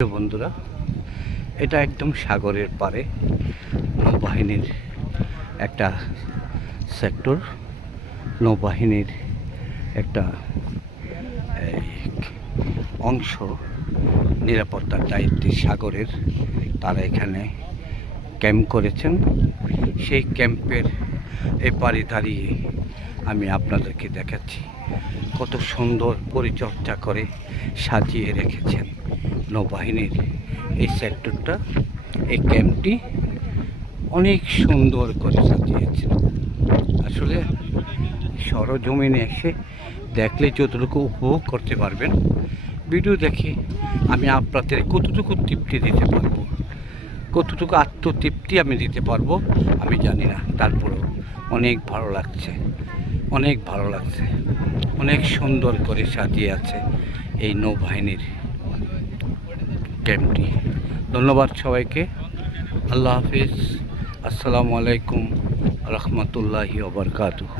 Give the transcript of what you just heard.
বন্ধুরা, এটা একদম সাগরের পাড়ে নৌবাহিনীর একটা সেক্টর। নৌবাহিনীর একটা অংশ নিরাপত্তার দায়িত্বে সাগরের তারা এখানে ক্যাম্প করেছেন। সেই ক্যাম্পের এপারে দাঁড়িয়ে আমি আপনাদেরকে দেখাচ্ছি কত সুন্দর পরিচর্যা করে সাজিয়ে রেখেছেন নৌবাহিনীর এই সেক্টরটা। এই ক্যাম্পটি অনেক সুন্দর করে সাজিয়েছেন। আসলে সরজমিনে এসে দেখলে যতটুকু উপভোগ করতে পারবেন, ভিডিও দেখে আমি আপনাদের কতটুকু তৃপ্তি দিতে পারবো, কতটুকু আত্মতৃপ্তি আমি দিতে পারবো আমি জানি না। তারপরেও অনেক ভালো লাগছে, অনেক ভালো লাগছে। অনেক সুন্দর করে সাজিয়ে আছে এই নৌবাহিনীর ক্যাম্পটি। ধন্যবাদ সবাইকে। আল্লাহ হাফিজ। আসসালামু আলাইকুম রহমতুল্লাহি ওয়া বারাকাতুহু।